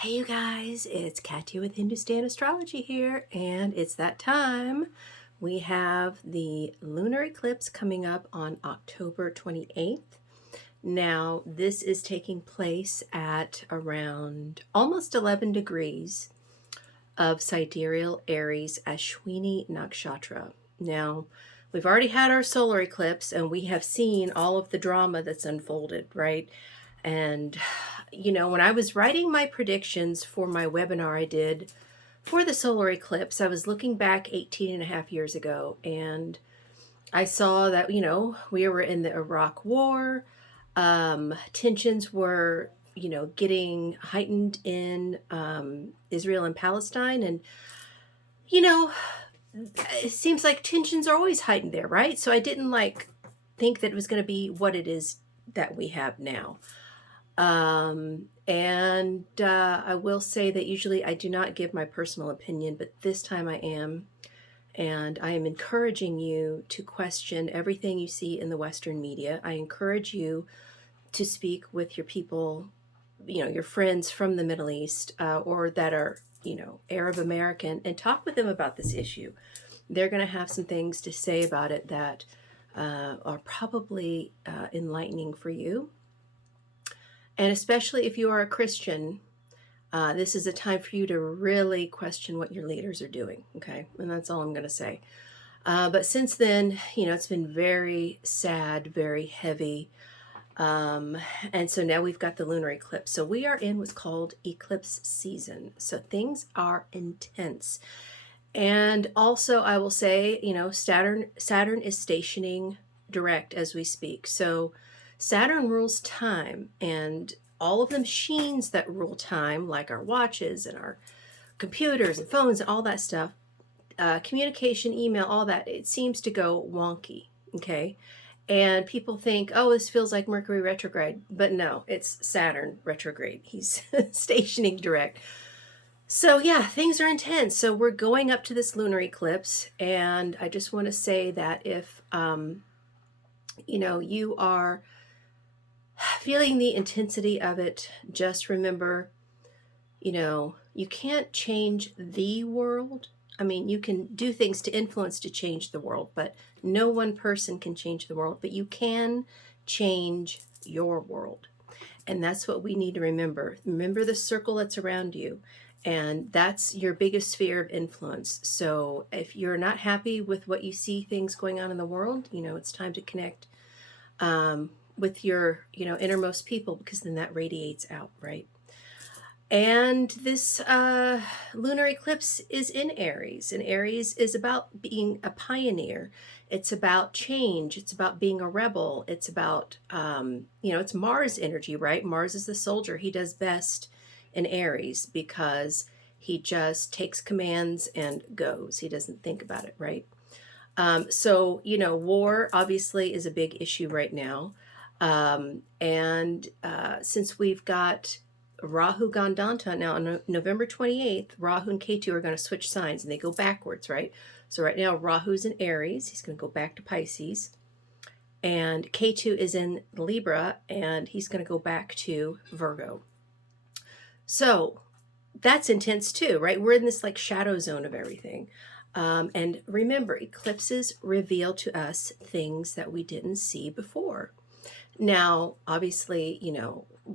Hey you guys, it's Ketu with Hindustan Astrology here, and it's that time. We have the lunar eclipse coming up on October 28th. Now, this is taking place at around almost 11 degrees of sidereal Aries, Ashwini nakshatra. Now, we've already had our solar eclipse, and we have seen all of the drama that's unfolded, right? And, when I was writing my predictions for my webinar I did for the solar eclipse, I was looking back 18 and a half years ago, and I saw that, we were in the Iraq War. Tensions were, getting heightened in Israel and Palestine. And, you know, it seems like tensions are always heightened there, right? So I didn't think that it was going to be what it is that we have now. I will say that usually I do not give my personal opinion, but this time I am. And I am encouraging you to question everything you see in the Western media. I encourage you to speak with your people, your friends from the Middle East, or that are, Arab American, and talk with them about this issue. They're going to have some things to say about it that are probably enlightening for you. And especially if you are a Christian, this is a time for you to really question what your leaders are doing, okay? And that's all I'm going to say. But since then, it's been very sad, very heavy. And so now we've got the lunar eclipse. So we are in what's called eclipse season. So things are intense. And also I will say, Saturn is stationing direct as we speak. So Saturn rules time, and all of the machines that rule time, like our watches and our computers and phones and all that stuff, communication, email, all that, it seems to go wonky, okay? And people think, oh, this feels like Mercury retrograde. But no, it's Saturn retrograde. He's stationing direct. So yeah, things are intense. So we're going up to this lunar eclipse. And I just want to say that if, you are feeling the intensity of it, just remember, you can't change the world. I mean, you can do things to influence to change the world, but no one person can change the world, but you can change your world. And that's what we need to remember. Remember the circle that's around you, and that's your biggest sphere of influence. So if you're not happy with what you see things going on in the world, it's time to connect with your, innermost people, because then that radiates out, right? And this lunar eclipse is in Aries, and Aries is about being a pioneer. It's about change. It's about being a rebel. It's about, it's Mars energy, right? Mars is the soldier. He does best in Aries because he just takes commands and goes. He doesn't think about it, right? So, war obviously is a big issue right now. Since we've got Rahu gandanta now on November 28th, Rahu and Ketu are going to switch signs, and they go backwards, right? So right now Rahu's in Aries. He's going to go back to Pisces. And Ketu is in Libra, and he's going to go back to Virgo. So that's intense too, right? We're in this shadow zone of everything. And remember, eclipses reveal to us things that we didn't see before. Now, obviously,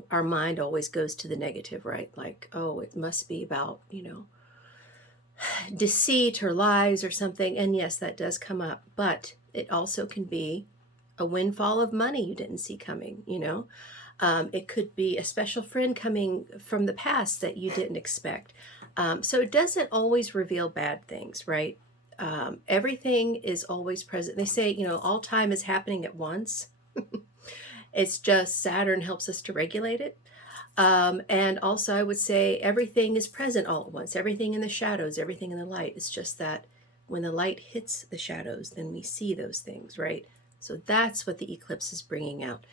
our mind always goes to the negative, right? Like, oh, it must be about, deceit or lies or something. And yes, that does come up, but it also can be a windfall of money you didn't see coming, It could be a special friend coming from the past that you didn't expect. So it doesn't always reveal bad things, right? Everything is always present. They say, all time is happening at once. It's just Saturn helps us to regulate it. And also I would say everything is present all at once, everything in the shadows, everything in the light. It's just that when the light hits the shadows, then we see those things, right? So that's what the eclipse is bringing out.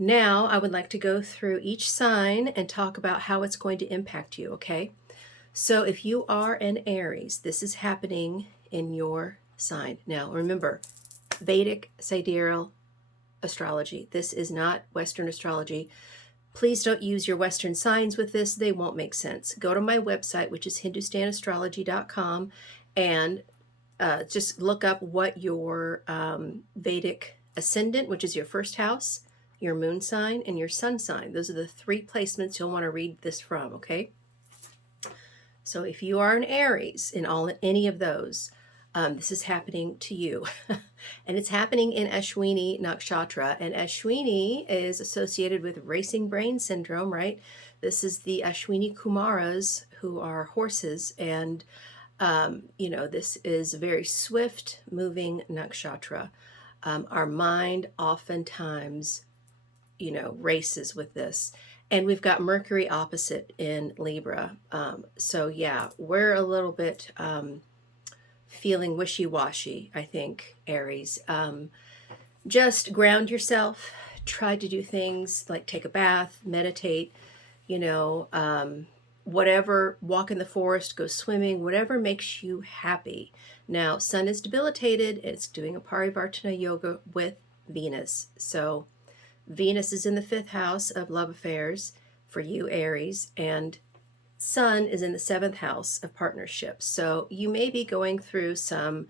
Now, I would like to go through each sign and talk about how it's going to impact you, okay? So if you are an Aries, this is happening in your sign. Now, remember, Vedic sidereal astrology. This is not Western astrology. Please don't use your Western signs with this. They won't make sense. Go to my website, which is hindustanastrology.com, and just look up what your Vedic ascendant, which is your first house, your moon sign, and your sun sign. Those are the 3 placements you'll want to read this from, okay? So if you are an Aries in any of those, this is happening to you. And it's happening in Ashwini nakshatra. And Ashwini is associated with racing brain syndrome, right? This is the Ashwini Kumaras, who are horses. And, this is a very swift moving nakshatra. Our mind oftentimes, races with this. And we've got Mercury opposite in Libra. So yeah, we're a little bit feeling wishy-washy, I think, Aries. Just ground yourself. Try to do things like take a bath, meditate, whatever, walk in the forest, go swimming, whatever makes you happy. Now, Sun is debilitated. It's doing a Parivartana yoga with Venus. So Venus is in the 5th house of love affairs for you, Aries, and Sun is in the 7th house of partnerships. So you may be going through some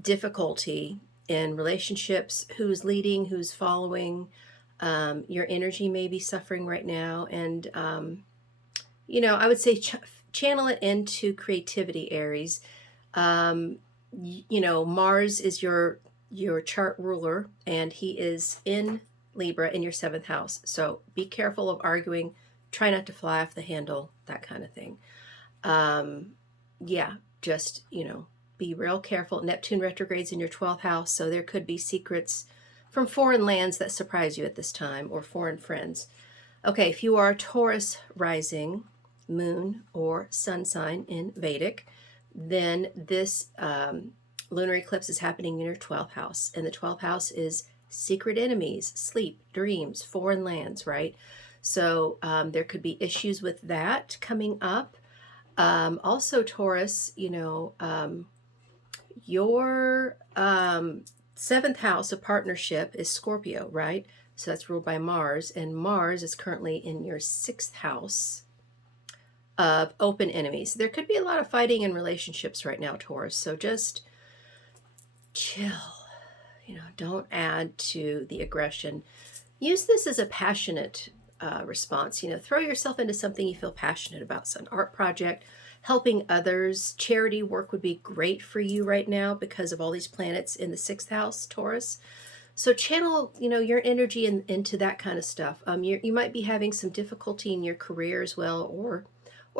difficulty in relationships, who's leading, who's following. Your energy may be suffering right now. And, I would say channel it into creativity, Aries. Mars is your chart ruler, and he is in Libra in your 7th house. So be careful of arguing. Try not to fly off the handle, that kind of thing. Just, be real careful. Neptune retrogrades in your 12th house. So there could be secrets from foreign lands that surprise you at this time, or foreign friends. Okay, if you are a Taurus rising, moon, or sun sign in Vedic, then this lunar eclipse is happening in your 12th house. And the 12th house is secret enemies, sleep, dreams, foreign lands, right? So there could be issues with that coming up. Also, Taurus, your 7th house of partnership is Scorpio, right? So that's ruled by Mars, and Mars is currently in your 6th house of open enemies. There could be a lot of fighting in relationships right now, Taurus. So just chill. Don't add to the aggression. Use this as a passionate response. Throw yourself into something you feel passionate about. So an art project, helping others, charity work would be great for you right now because of all these planets in the 6th house, Taurus. So channel, your energy into that kind of stuff. You might be having some difficulty in your career as well, or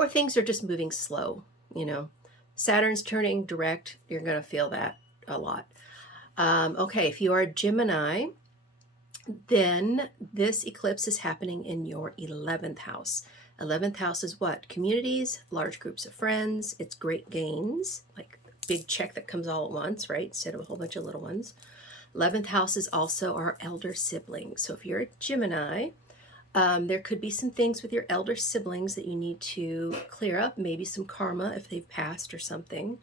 things are just moving slow. Saturn's turning direct. You're going to feel that a lot. Okay, if you are a Gemini, then this eclipse is happening in your 11th house. 11th house is what? Communities, large groups of friends. It's great gains, like a big check that comes all at once, right? Instead of a whole bunch of little ones. 11th house is also our elder siblings. So if you're a Gemini, there could be some things with your elder siblings that you need to clear up, maybe some karma if they've passed or something.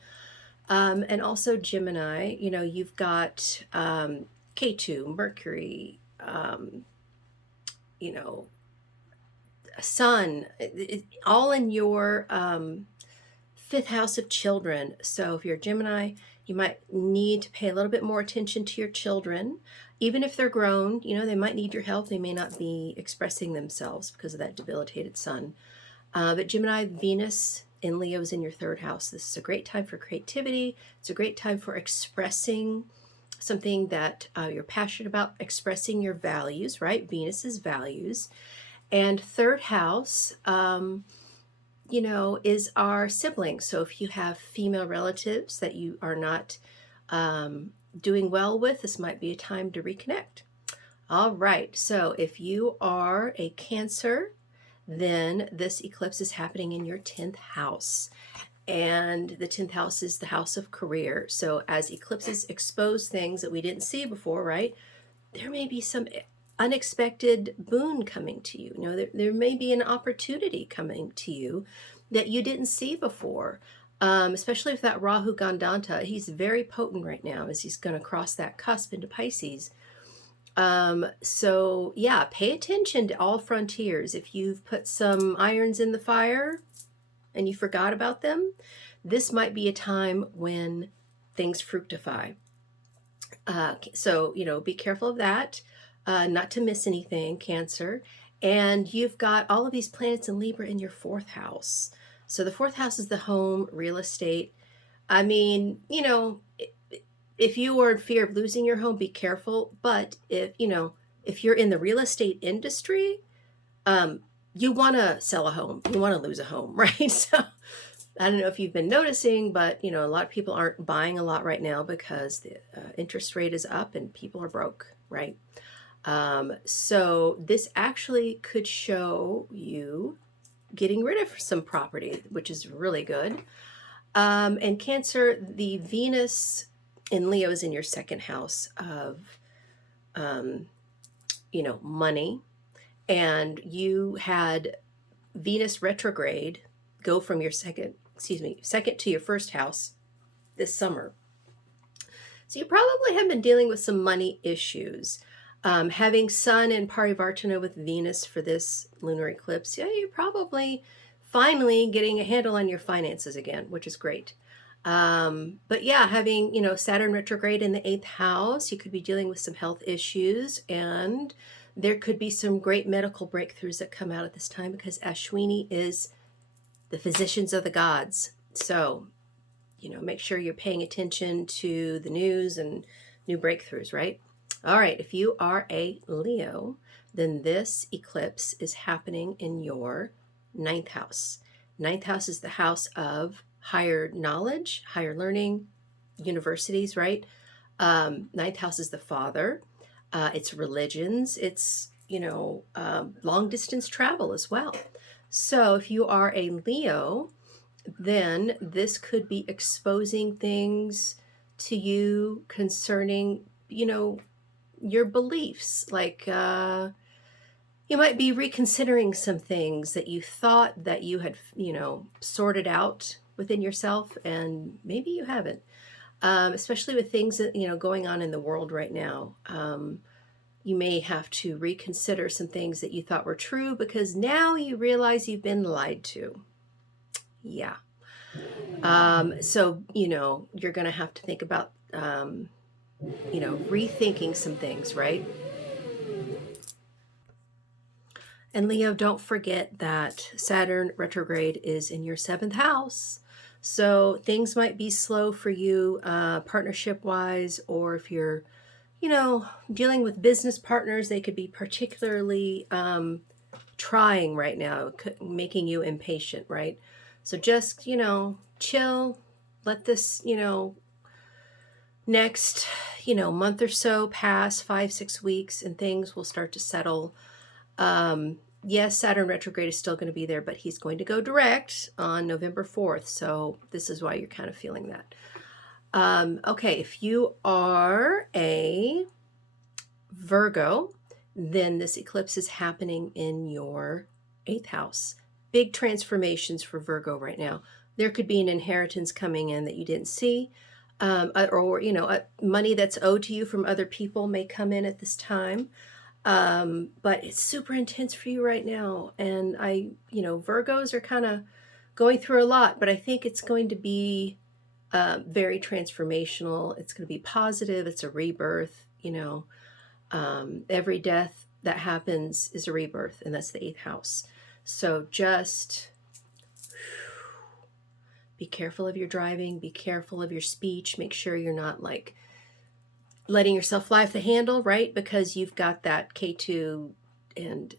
And also Gemini, you've got Ketu, Mercury, Sun, all in your 5th house of children. So if you're a Gemini, you might need to pay a little bit more attention to your children. Even if they're grown, they might need your help. They may not be expressing themselves because of that debilitated sun. But Gemini, Venus in Leo is in your 3rd house. This is a great time for creativity. It's a great time for expressing something that you're passionate about, expressing your values, right? Venus's values. And 3rd house, is our siblings. So if you have female relatives that you are not doing well with, this might be a time to reconnect. All right. So if you are a Cancer, then this eclipse is happening in your 10th house. And the 10th house is the house of career. So as eclipses expose things that we didn't see before, right? There may be some unexpected boon coming to you. There may be an opportunity coming to you that you didn't see before. Especially with that Rahu gandanta, he's very potent right now as he's going to cross that cusp into Pisces. So yeah, pay attention to all frontiers. If you've put some irons in the fire and you forgot about them, this might be a time when things fructify. So, be careful of that, not to miss anything, Cancer. And you've got all of these planets in Libra in your fourth house. So the fourth house is the home, real estate. I mean, if you are in fear of losing your home, be careful. But if you're in the real estate industry, you want to sell a home, you want to lose a home, right? So I don't know if you've been noticing, but a lot of people aren't buying a lot right now because the interest rate is up and people are broke, right? So this actually could show you getting rid of some property, which is really good. And Cancer, the Venus in Leo is in your second house of, money. And you had Venus retrograde go from your second to your first house this summer. So you probably have been dealing with some money issues. Having Sun in Parivartana with Venus for this lunar eclipse, yeah, you're probably finally getting a handle on your finances again, which is great. But yeah, having, Saturn retrograde in the 8th house, you could be dealing with some health issues, and there could be some great medical breakthroughs that come out at this time because Ashwini is the physicians of the gods. So, make sure you're paying attention to the news and new breakthroughs, right? All right, if you are a Leo, then this eclipse is happening in your 9th house. 9th house is the house of higher knowledge, higher learning, universities, right? 9th house is the father. It's religions. It's, long distance travel as well. So if you are a Leo, then this could be exposing things to you concerning, your beliefs. Like you might be reconsidering some things that you thought that you had, sorted out within yourself, and maybe you haven't. Especially with things that, going on in the world right now. You may have to reconsider some things that you thought were true because now you realize you've been lied to. Yeah. So, you're going to have to think about, rethinking some things, right? And Leo, don't forget that Saturn retrograde is in your 7th house. So things might be slow for you, partnership wise, or if you're, dealing with business partners, they could be particularly trying right now, making you impatient, right? So just, chill, let this, next, month or so pass, 5-6 weeks, and things will start to settle. Yes, Saturn retrograde is still going to be there, but he's going to go direct on November 4th. So this is why you're kind of feeling that. Okay, if you are a Virgo, then this eclipse is happening in your 8th house. Big transformations for Virgo right now. There could be an inheritance coming in that you didn't see, or money that's owed to you from other people may come in at this time. But it's super intense for you right now. And Virgos are kind of going through a lot, but I think it's going to be very transformational. It's going to be positive. It's a rebirth, every death that happens is a rebirth, and that's the 8th house. So just be careful of your driving, be careful of your speech, make sure you're not like letting yourself fly off the handle, right? Because you've got that Ketu and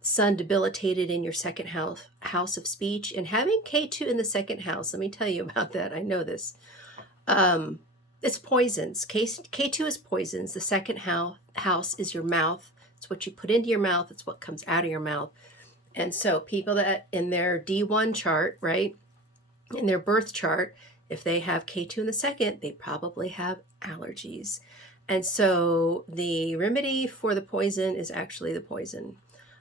Sun debilitated in your second house of speech. And having Ketu in the second house, let me tell you about that. I know this. It's poisons. Ketu is poisons. The second house is your mouth. It's what you put into your mouth. It's what comes out of your mouth. And so people that in their D1 chart, right, in their birth chart, if they have Ketu in the second, they probably have allergies. And so the remedy for the poison is actually the poison.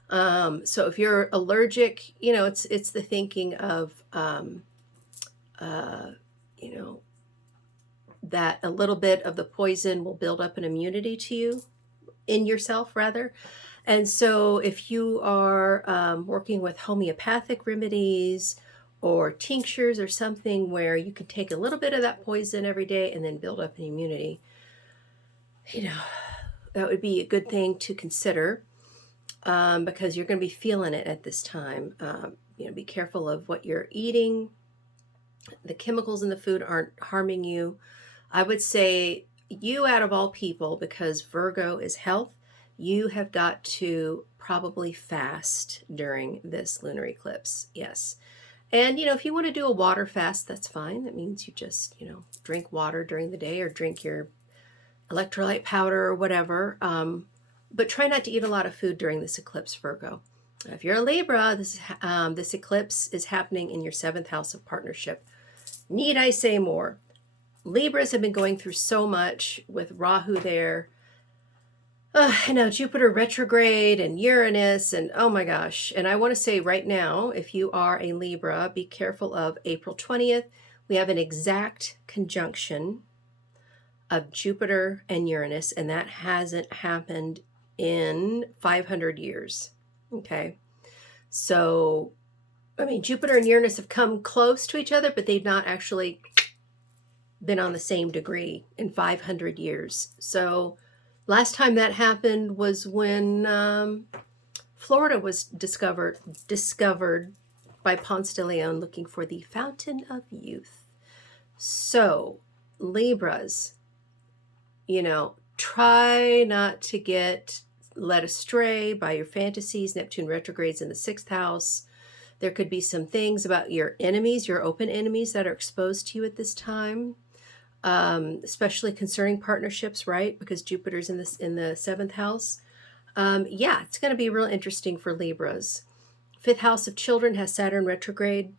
So if you're allergic, it's the thinking of, that a little bit of the poison will build up an immunity to you, in yourself rather. And so if you are working with homeopathic remedies or tinctures or something where you could take a little bit of that poison every day and then build up an immunity, that would be a good thing to consider, because you're going to be feeling it at this time. Be careful of what you're eating. The chemicals in the food aren't harming you. I would say you, out of all people, because Virgo is health, you have got to probably fast during this lunar eclipse. Yes. And, if you want to do a water fast, that's fine. That means you just, drink water during the day or drink your electrolyte powder or whatever. But try not to eat a lot of food during this eclipse, Virgo. If you're a Libra, this eclipse is happening in your 7th house of partnership. Need I say more? Libras have been going through so much with Rahu there. Now Jupiter retrograde and Uranus, and oh my gosh. And I want to say right now, if you are a Libra, be careful of April 20th. We have an exact conjunction of Jupiter and Uranus, and that hasn't happened in 500 years. Okay. So, Jupiter and Uranus have come close to each other, but they've not actually been on the same degree in 500 years. So last time that happened was when Florida was discovered by Ponce de Leon looking for the fountain of youth. So Libras, try not to get led astray by your fantasies. Neptune retrogrades in the 6th house. There could be some things about your enemies, your open enemies, that are exposed to you at this time, especially concerning partnerships, right? Because Jupiter's in the 7th house. It's going to be real interesting for Libras. 5th house of children has Saturn retrograde.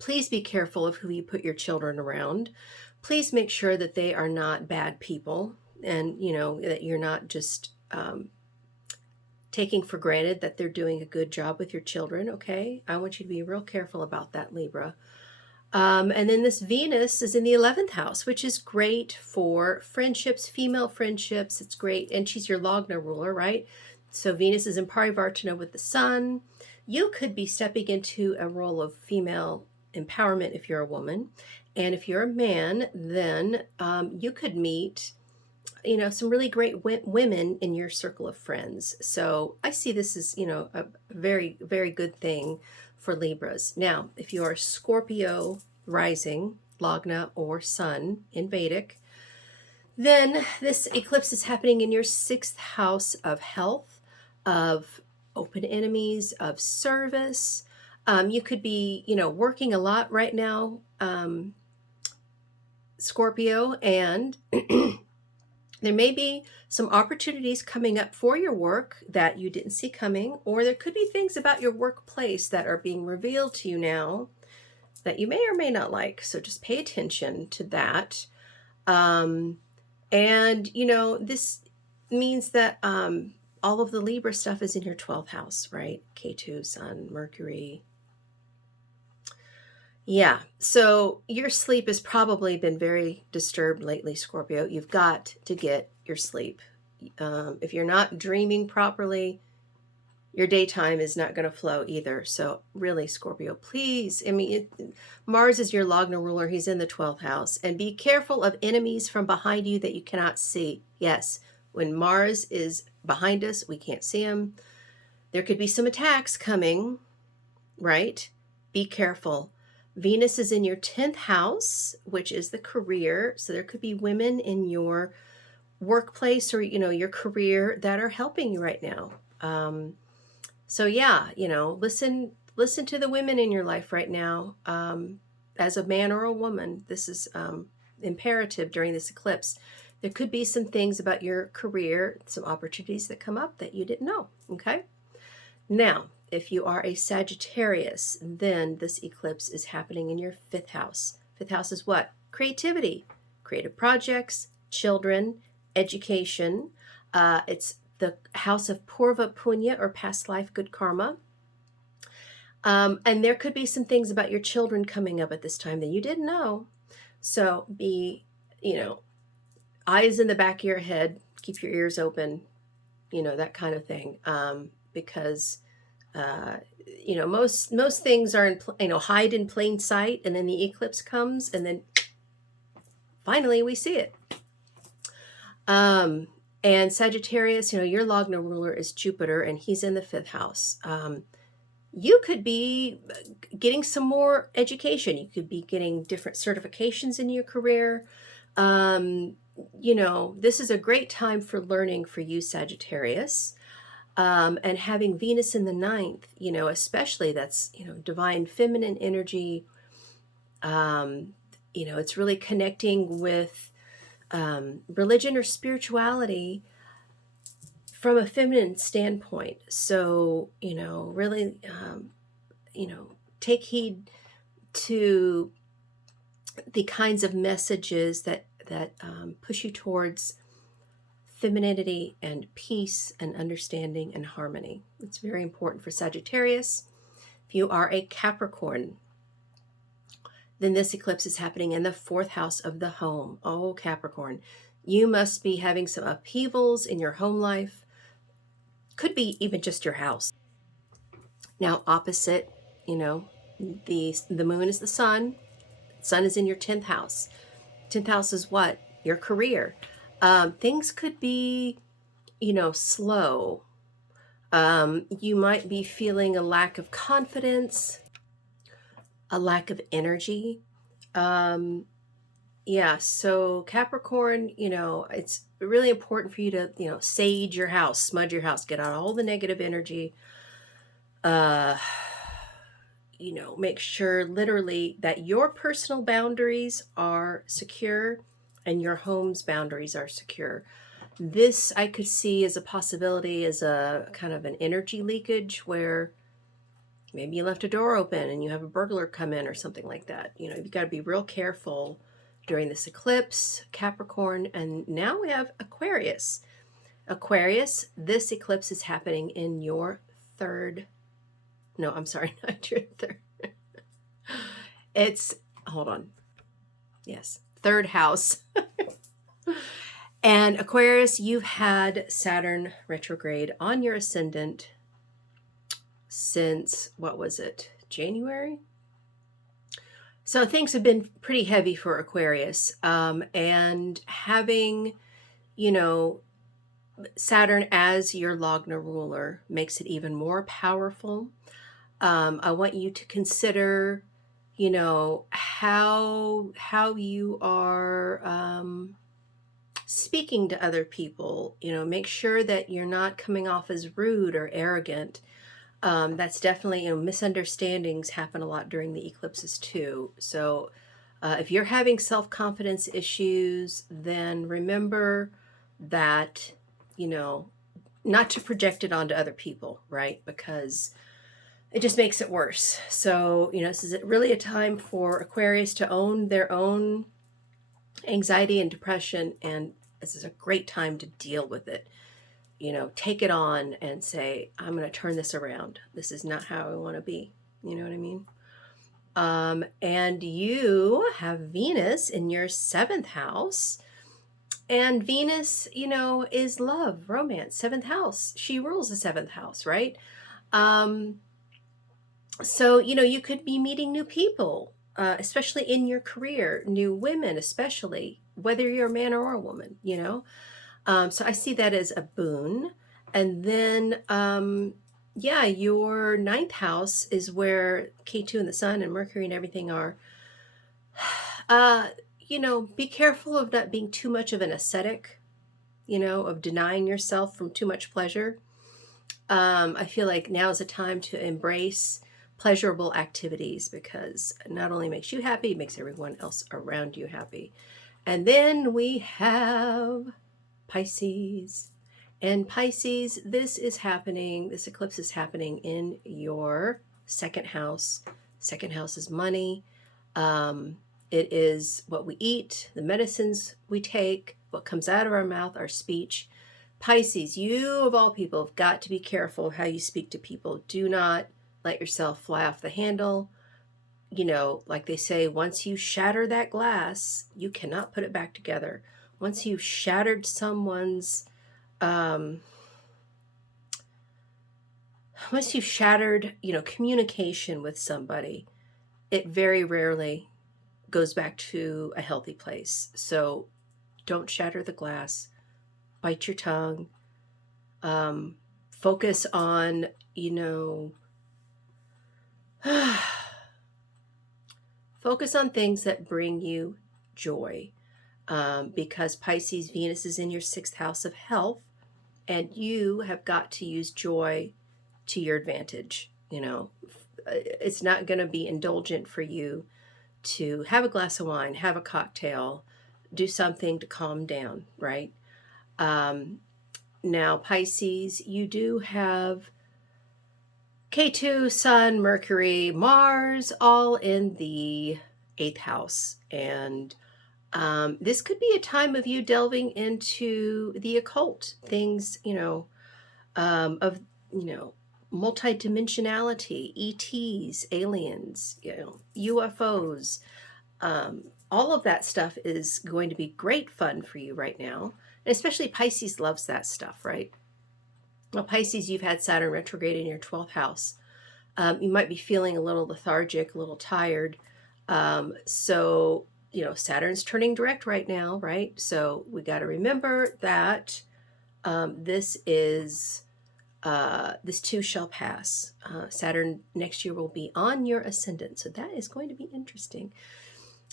Please be careful of who you put your children around. Please make sure that they are not bad people, and that you're not just taking for granted that they're doing a good job with your children. Okay, I want you to be real careful about that, Libra. And then this Venus is in the 11th house, which is great for friendships, female friendships. It's great. And she's your Lagna ruler, right? So Venus is in Parivartana with the sun. You could be stepping into a role of female empowerment if you're a woman. And if you're a man, then you could meet, some really great women in your circle of friends. So I see this as, a very, very good thing for Libras. Now, if you are Scorpio rising, Lagna, or Sun in Vedic, then this eclipse is happening in your 6th house of health, of open enemies, of service. You could be, working a lot right now, Scorpio, and there may be some opportunities coming up for your work that you didn't see coming, or there could be things about your workplace that are being revealed to you now that you may or may not like. So just pay attention to that. And, this means that all of the Libra stuff is in your 12th house, right? Ketu, Sun, Mercury. Yeah, so your sleep has probably been very disturbed lately, Scorpio. You've got to get your sleep. If you're not dreaming properly, your daytime is not going to flow either. So really, Scorpio, please. Mars is your Lagna ruler. He's in the 12th house. And be careful of enemies from behind you that you cannot see. Yes, when Mars is behind us, we can't see him. There could be some attacks coming, right? Be careful. Venus is in your 10th house, which is the career. So there could be women in your workplace or, your career that are helping you right now. Listen to the women in your life right now. As a man or a woman, this is imperative during this eclipse. There could be some things about your career, some opportunities that come up that you didn't know. Okay. Now, if you are a Sagittarius, then this eclipse is happening in your 5th house. 5th house is what? Creativity, creative projects, children, education. It's the house of Purva Punya, or past life good karma. And there could be some things about your children coming up at this time that you didn't know. So be you know, eyes in the back of your head, keep your ears open, you know, that kind of thing. Because you know, most things are you know, hide in plain sight, and then the eclipse comes, and then finally we see it. And Sagittarius, you know, your Lagna ruler is Jupiter, and he's in the 5th house. You could be getting some more education. You could be getting different certifications in your career. You know, this is a great time for learning for you, Sagittarius. And having Venus in the 9th, you know, especially, that's, you know, divine feminine energy. You know, it's really connecting with religion or spirituality from a feminine standpoint. So, you know, really, you know, take heed to the kinds of messages that push you towards femininity and peace and understanding and harmony. It's very important for Sagittarius. If you are a Capricorn, then this eclipse is happening in the 4th house of the home. Oh, Capricorn, you must be having some upheavals in your home life. Could be even just your house. Now, opposite, you know, the moon is the sun. Sun is in your 10th house. 10th house is what? Your career. Things could be, you know, slow. You might be feeling a lack of confidence, a lack of energy. Yeah, so Capricorn, you know, it's really important for you to, you know, sage your house, smudge your house, get out all the negative energy. You know, make sure literally that your personal boundaries are secure and your home's boundaries are secure. This I could see as a possibility, as a kind of an energy leakage where maybe you left a door open and you have a burglar come in or something like that. You know, you've got to be real careful during this eclipse, Capricorn. And now we have Aquarius. Aquarius, this eclipse is happening in your 3rd. No, I'm sorry, not your 3rd. It's, hold on. Yes, 3rd house. And Aquarius, you've had Saturn retrograde on your ascendant since, what was it, January? So things have been pretty heavy for Aquarius. And having, you know, Saturn as your Lagna ruler makes it even more powerful. I want you to consider, you know, how you are speaking to other people. You know, make sure that you're not coming off as rude or arrogant. That's definitely, you know, misunderstandings happen a lot during the eclipses too. So if you're having self-confidence issues, then remember that, you know, not to project it onto other people, right? Because it just makes it worse. So, you know, this is really a time for Aquarius to own their own anxiety and depression, and this is a great time to deal with it. You know, take it on and say, I'm going to turn this around. This is not how I want to be. You know what I mean? And you have Venus in your 7th house. And Venus, you know, is love, romance, 7th house. She rules the 7th house, right? So, you know, you could be meeting new people, especially in your career, new women, especially, whether you're a man or a woman, you know. So I see that as a boon. And then, yeah, your 9th house is where Ketu and the sun and Mercury and everything are. You know, be careful of not being too much of an ascetic, you know, of denying yourself from too much pleasure. I feel like now is a time to embrace pleasurable activities, because it not only makes you happy, it makes everyone else around you happy. And then we have Pisces. And Pisces, this eclipse is happening in your 2nd house. 2nd house is money. It is what we eat, the medicines we take, what comes out of our mouth, our speech. Pisces, you of all people have got to be careful how you speak to people. Do not let yourself fly off the handle. you know, like they say, once you shatter that glass, you cannot put it back together. Once you've shattered someone's, once you've shattered, you know, communication with somebody, it very rarely goes back to a healthy place. So don't shatter the glass, bite your tongue, focus on, you know, focus on things that bring you joy. Because Pisces, Venus is in your 6th house of health, and you have got to use joy to your advantage. You know, it's not going to be indulgent for you to have a glass of wine, have a cocktail, do something to calm down, right? Now, Pisces, you do have Ketu, Sun, Mercury, Mars, all in the 8th house. And this could be a time of you delving into the occult, things, you know, of, you know, multidimensionality, ETs, aliens, you know, UFOs. All of that stuff is going to be great fun for you right now. And especially Pisces loves that stuff, right? Well, Pisces, you've had Saturn retrograde in your 12th house. You might be feeling a little lethargic, a little tired. So, you know, Saturn's turning direct right now, right? So we got to remember that this too shall pass. Saturn next year will be on your ascendant. So that is going to be interesting.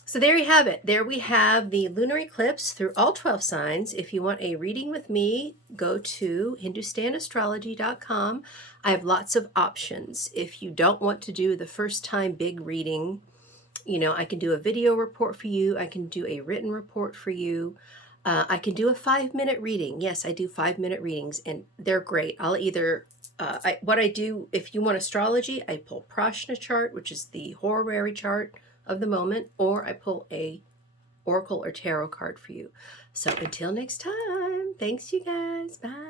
So there you have it. There we have the lunar eclipse through all 12 signs. If you want a reading with me, go to hindustanastrology.com. I have lots of options. If you don't want to do the first time big reading, you know, I can do a video report for you. I can do a written report for you. I can do a 5-minute reading. Yes, I do 5-minute readings, and they're great. I'll either, what I do, if you want astrology, I pull Prashna chart, which is the horary chart of the moment, or I pull a oracle or tarot card for you. So until next time, thanks you guys. Bye.